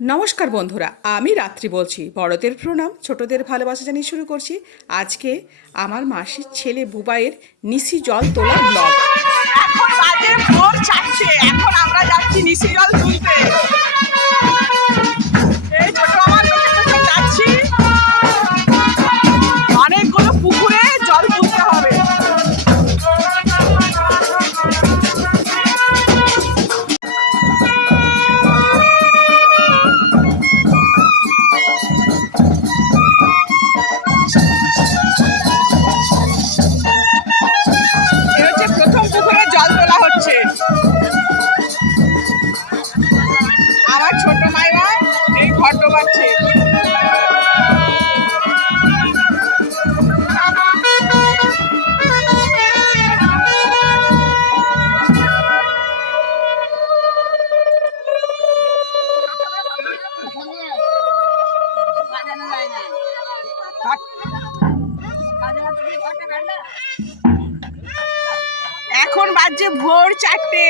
নমস্কার বন্ধুরা, আমি রাত্রি বলছি। বড়দের প্রণাম, ছোটদের ভালোবাসা জানিয়ে শুরু করছি আজকে আমার মাসির ছেলে বুবাইয়ের নিশি জল তোলা ব্লগ। এখন বাজে ভোর 4টে। এখন আমরা যাচ্ছি নিশি জল তুলতে। এই ছোট আমার লোকে যাচ্ছি, অনেকগুলো পুকুরে জল তুলতে হবে। প্রথম পুকুরে জল তোলা হচ্ছে। আমার ছোট মাইরা এই ঘট বাচ্ছে। এখন বাজে ভোর 4টে।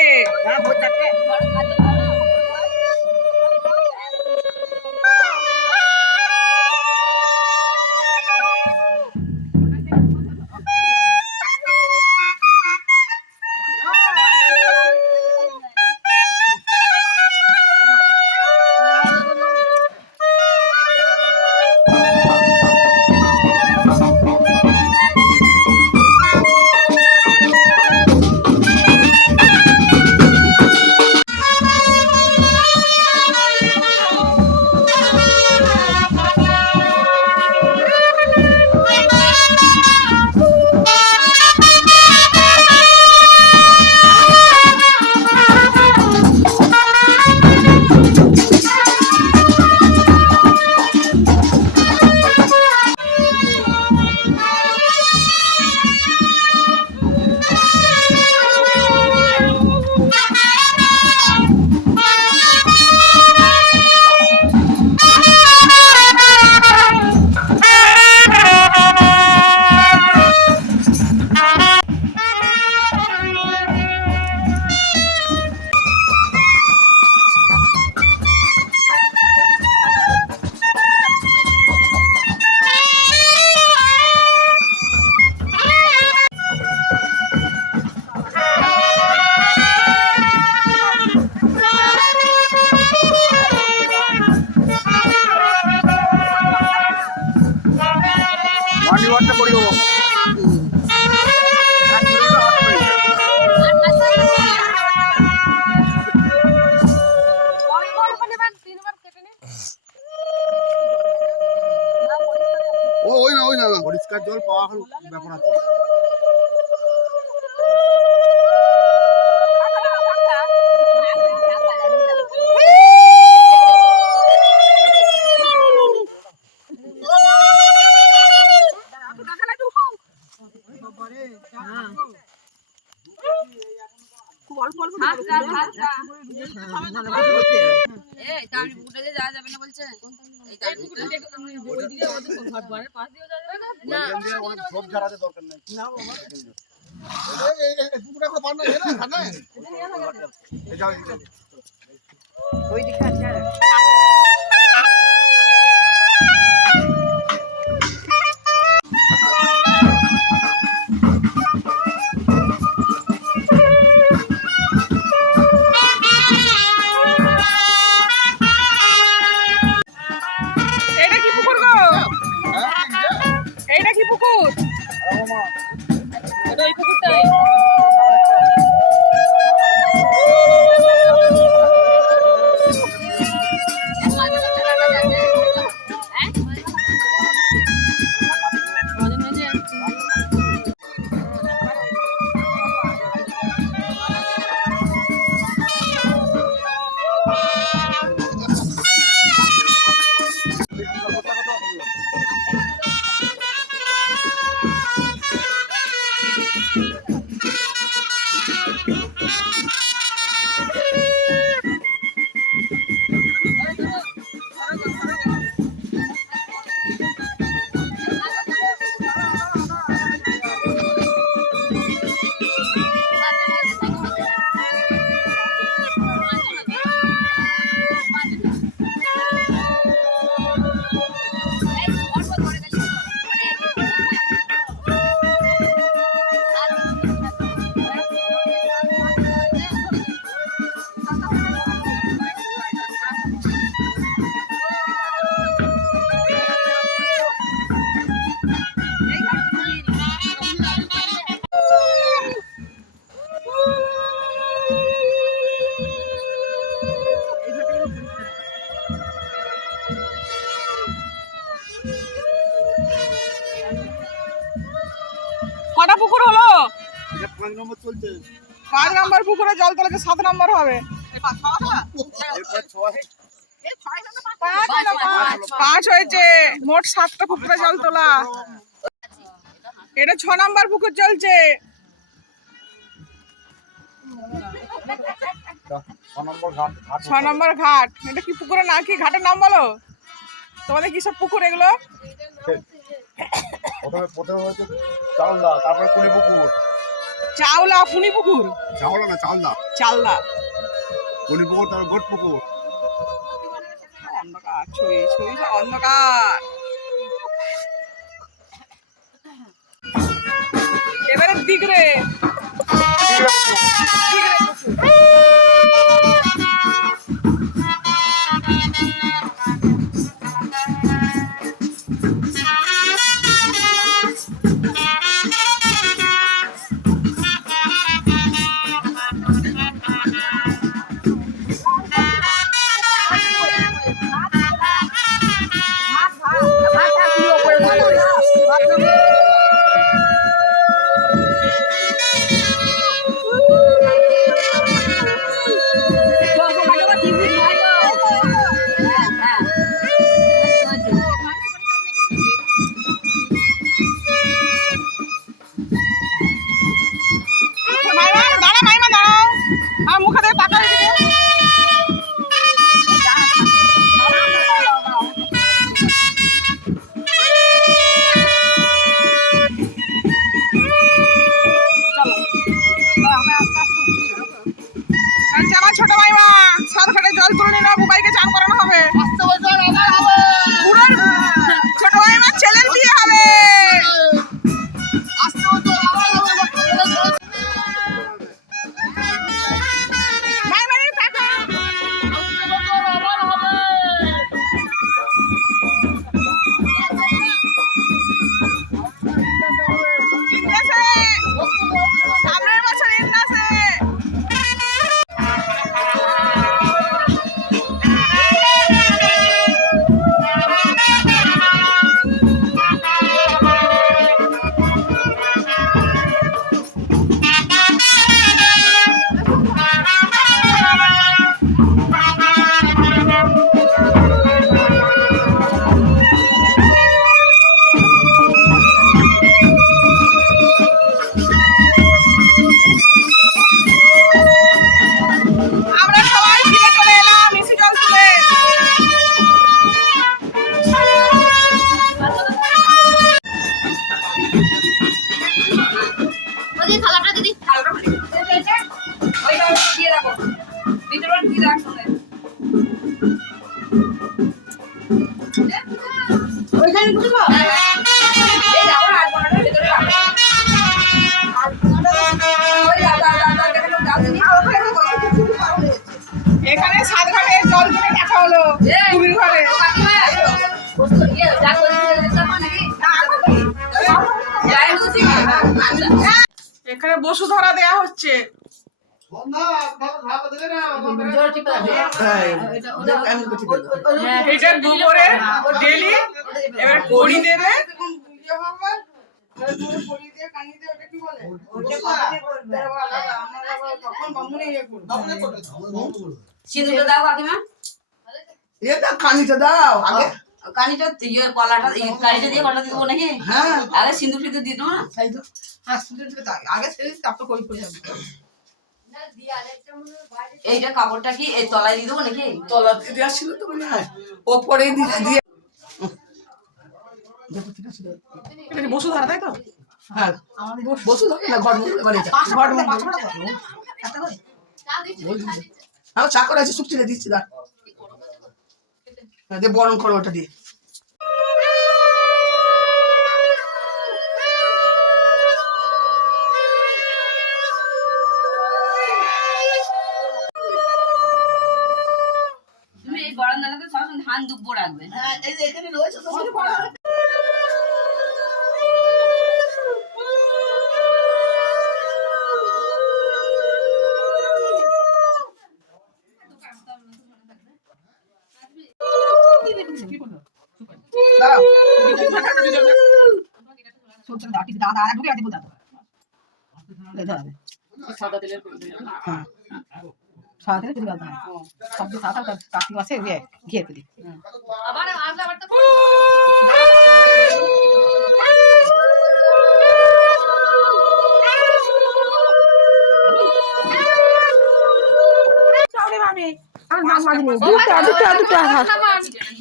পরিষ্কার জল পাওয়া ব্যাপার আছে। কটা পুকুর হলো? এটা 5 নম্বর চলছে। 5 নম্বর পুকুরে জল তোলাকে 7 নম্বর হবে। এরপর 6 পাঁচ হয়েছে, মোট 7টা পুকুরে জল তোলা। এটা 6 নম্বর পুকুর চলছে। 6 নম্বর ঘাট। 6 নম্বর ঘাট। এটা কি পুকুরের নাম, কি ঘাটের নাম বলো? তোমাদের কি সব পুকুর এগুলো? প্রথমে হচ্ছে চাওলা, তারপরে কুড়িপুকুর। চাওলা, পুনি পুকুর। চাওলা না, চালদা। চালদা। কুড়িপুকুর, তারপর গোটপুকুর। অন্ধকার, ছই ছই অন্ধকার। এবারে দিগরে। দিগরে পুকুর। মাইমা দাঁড়া, মাইমা দাঁড়াও। আমার মুখে দিয়ে তাকাও এদিকে। চলো। আচ্ছা, আমার ছোট মাইমা সাত ঘাটে জল তুলে নিল, বুবাইকে চান করানো হবে। বুড়োর ছোট মাইমার ছেলের বিয়ে হবে। মাইমা এই তাকাও। ইন্দাসে। সামনের বছর ইন্দাসে। আমরা সবাই ফিরে চলে এলাম নিশি জল তুলে। ওই থালাটা দিদি, থালাটা বলি ওইটা দিয়ে রাখো, ভিতরে দিয়ে রাখো। ওইখানে বুঝবো এই যাও আর কোনটা ভিতরে রাখো। আর কোনটা ওই দাও দাও দাও দেখো দাও দিদি। এখানে সাত ঘাটে জল তুলে দেখা হলো কুমির ঘরে। বসো ইয়ে যা করে দিতে পারো নাকি? যাই বুঝি। এখানে বসুধরা দেয়া হচ্ছে। এটা দুপুরে ডেলি এবার কড়ি দেবে। সিঁদুরটা দাও কাকিমা। এটা কানিটা দাও আগে। কানিটা ইয়ে কলাটা কানিটা দিয়ে কলা দিব নাকি? হ্যাঁ আগে সিঁদুর ফিঁদুর দিয়ে দেবো না? তাই তো। হ্যাঁ সিঁদুরটা দাও আগে, ছেড়ে তারপর কই পড়ে যাবে। এইটা কাপড়টা কি এই তলায় দিয়ে দেবো নাকি? তলাতে দেওয়া ছিল তো মনে হয়, ওপরে দিয়ে দিয়ে। দেখো ঠিক আছে। এটা কি বসুধরা, তাই তো? হ্যাঁ বসু দাও না, ঘর মুখে বাড়ি যা। ঘর মুখে আমার চাকর আছে, শুকছিলে দিচ্ছি দা। দিয়ে বরণ করো ওটা দিয়ে। তুমি এই বারান্দাটাতে সবসময় ধান দুব্বো রাখবে। হ্যাঁ এই যে এখানে রয়েছে তো। দাঁড়াও। দাদা ঢুকে আছে বলতে। দিতে হবে সাদা তেলের হ্যাঁ সাদা তেলে তেল দিতে হবে সবজি সাদা কার্তিক মাসে ঘিয়ে দিই আবার আসলে আবার তো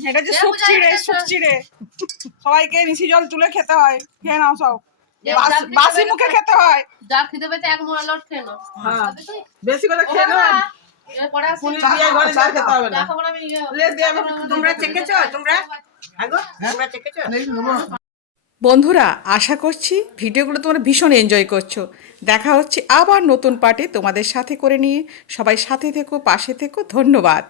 এটা যে সুপ চিড়ে সবাইকে নিশি জল তুলে খেতে হয়, খেয়ে নাও সব, বাসি মুখে খেতে হয়। যার খিদে পেয়েছে এক মোড়া লট খেয়ে নাও। হ্যাঁ বেশি করে খেয়ে নাও, এরপরে আসি দিয়ে ঘরে চা খেতে হবে না। এখন আমি তোমরা চেকেছো? তোমরা বন্ধুরা, আশা করছি ভিডিওগুলো তোমরা ভীষণ এনজয় করছো। দেখা হচ্ছে আবার নতুন পার্টে তোমাদের সাথে করে নিয়ে। সবাই সাথে থেকো, পাশে থেকো। ধন্যবাদ।